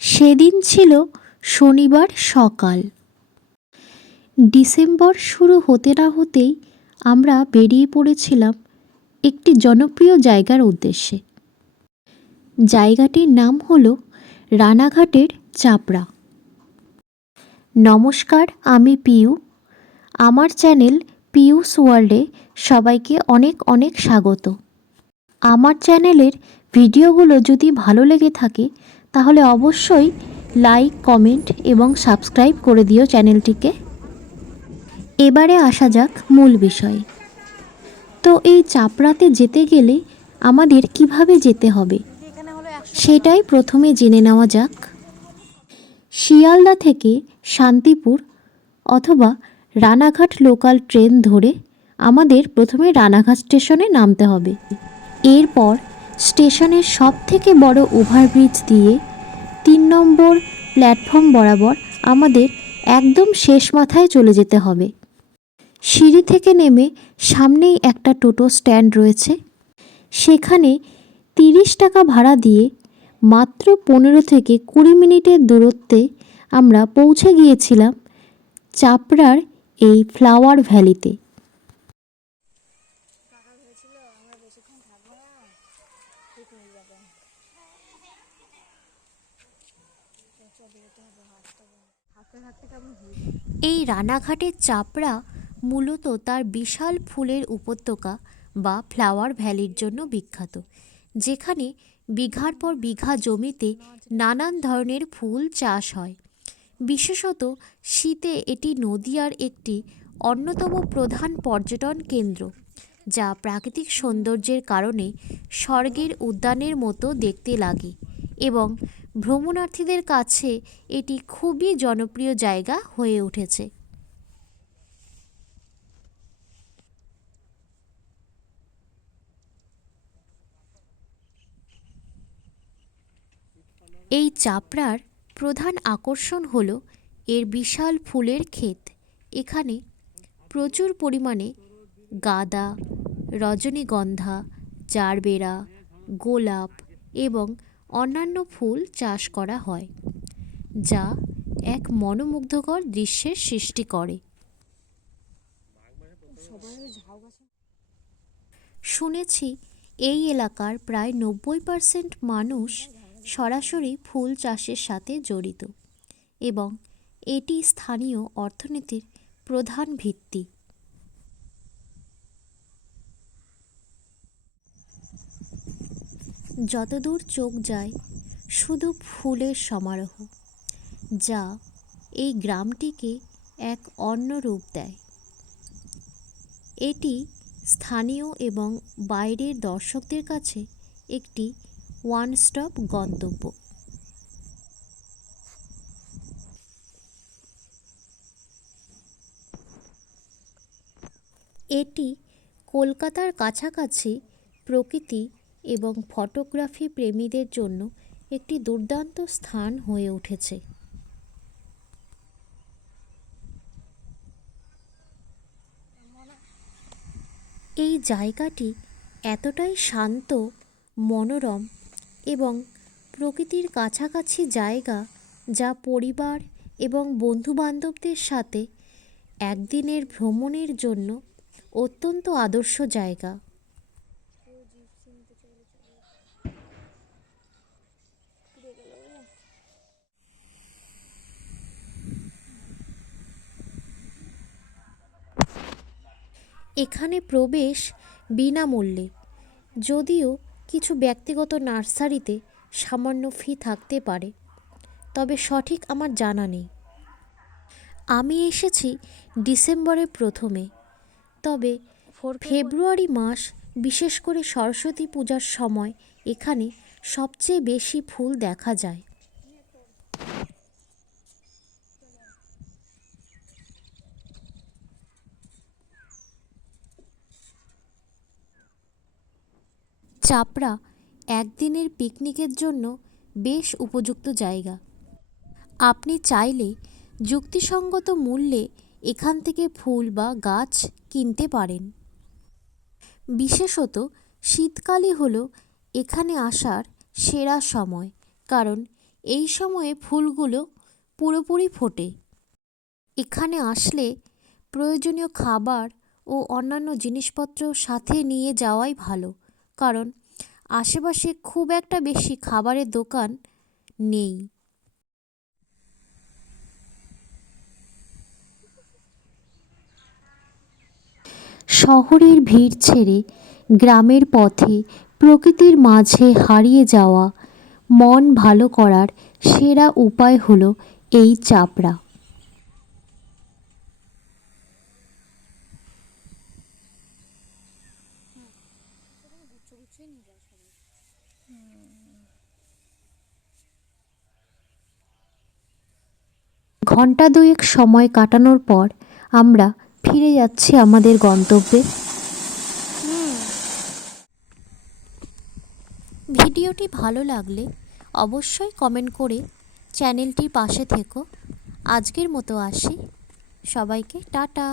সেদিন ছিল শনিবার সকাল। ডিসেম্বর শুরু হতে না হতেই আমরা বেরিয়ে পড়েছিলাম একটি জনপ্রিয় জায়গার উদ্দেশ্যে। জায়গাটির নাম হলো রানাঘাটের চাপড়া। নমস্কার, আমি পিউ। আমার চ্যানেল পিউস ওয়ার্ল্ডে সবাইকে অনেক অনেক স্বাগত। আমার চ্যানেলের ভিডিওগুলো যদি ভালো লেগে থাকে, তাহলে অবশ্যই লাইক, কমেন্ট এবং সাবস্ক্রাইব করে দিও চ্যানেলটিকে। এবারে আসা যাক মূল বিষয়ে। তো এই চাপড়াতে যেতে গেলে আমাদের কীভাবে যেতে হবে? সেটাই প্রথমে জেনে নেওয়া যাক। শিয়ালদা থেকে শান্তিপুর অথবা রানাঘাট লোকাল ট্রেন ধরে আমাদের প্রথমে রানাঘাট স্টেশনে নামতে হবে। এরপর স্টেশনের সব থেকে বড় ওভারব্রিজ দিয়ে তিন নম্বর প্ল্যাটফর্ম বরাবর আমাদের একদম শেষ মাথায় চলে যেতে হবে। সিঁড়ি থেকে নেমে সামনেই একটা টোটো স্ট্যান্ড রয়েছে। সেখানে তিরিশ টাকা ভাড়া দিয়ে মাত্র পনেরো থেকে কুড়ি মিনিটের দূরত্বে আমরা পৌঁছে গিয়েছিলাম চাপড়ার এই ফ্লাওয়ার ভ্যালিতে। এই রানাঘাটের চাপড়া মূলত তার বিশাল ফুলের উপত্যকা বা ফ্লাওয়ার ভ্যালির জন্য বিখ্যাত, যেখানে বিঘার পর বিঘা জমিতে নানান ধরনের ফুল চাষ হয়। বিশেষত শীতে এটি নদিয়ার একটি অন্যতম প্রধান পর্যটন কেন্দ্র, যা প্রাকৃতিক সৌন্দর্যের কারণে স্বর্গের উদ্যানের মতো দেখতে লাগে এবং ভ্রমণার্থীদের কাছে এটি খুবই জনপ্রিয় জায়গা হয়ে উঠেছে। এই চাপড়ার প্রধান আকর্ষণ হল এর বিশাল ফুলের ক্ষেত। এখানে প্রচুর পরিমাণে গাঁদা, রজনীগন্ধা জারবেরা গোলাপ এবং অন্যান্য ফুল চাষ করা হয়, যা এক মনোমুগ্ধকর দৃশ্যের সৃষ্টি করে। শুনেছি এই এলাকার প্রায় নব্বই পার্সেন্ট মানুষ সরাসরি ফুল চাষের সাথে জড়িত এবং এটি স্থানীয় অর্থনীতির প্রধান ভিত্তি। যতদূর চোখ যায়, শুধু ফুলের সমারোহ, যা এই গ্রামটিকে এক অন্য রূপ দেয়। এটি স্থানীয় এবং বাইরের দর্শকদের কাছে একটি ওয়ান স্টপ গন্তব্য। এটি কলকাতার কাছাকাছি প্রকৃতি এবং ফটোগ্রাফি প্রেমীদের জন্য একটি দুর্দান্ত স্থান হয়ে উঠেছে। এই জায়গাটি এতটাই শান্ত, মনোরম এবং প্রকৃতির কাছাকাছি জায়গা যা পরিবার এবং বন্ধুবান্ধবদের সাথে একদিনের ভ্রমণের জন্য অত্যন্ত আদর্শ জায়গা। এখানে প্রবেশ বিনামূল্যে, যদিও কিছু ব্যক্তিগত নার্সারিতে সামান্য ফি থাকতে পারে তবে সঠিক আমার জানা নেই। আমি এসেছি ডিসেম্বরের প্রথমে তবে ফেব্রুয়ারি মাস বিশেষ করে সরস্বতী পূজার সময় এখানে সবচেয়ে বেশি ফুল দেখা যায়। চাপড়া একদিনের পিকনিকের জন্য বেশ উপযুক্ত জায়গা। আপনি চাইলে যুক্তিসঙ্গত মূল্যে এখান থেকে ফুল বা গাছ কিনতে পারেন। বিশেষত শীতকালই হলো এখানে আসার সেরা সময়, কারণ এই সময়ে ফুলগুলো পুরোপুরি ফোটে। এখানে আসলে প্রয়োজনীয় খাবার ও অন্যান্য জিনিসপত্র সাথে নিয়ে যাওয়াই ভালো। কারণ আশেপাশে খুব একটা বেশি খাবারের দোকান নেই। শহরের ভিড় ছেড়ে গ্রামের পথে প্রকৃতির মাঝে হারিয়ে যাওয়া মন ভালো করার সেরা উপায় হলো এই চাপড়া। ঘণ্টা দুয়েক সময় কাটানোর পর আমরা ফিরে যাচ্ছি আমাদের গন্তব্যে। ভিডিওটি ভালো লাগলে অবশ্যই কমেন্ট করে চ্যানেলটির পাশে থেকো। আজকের মতো আসি। সবাইকে টাটা।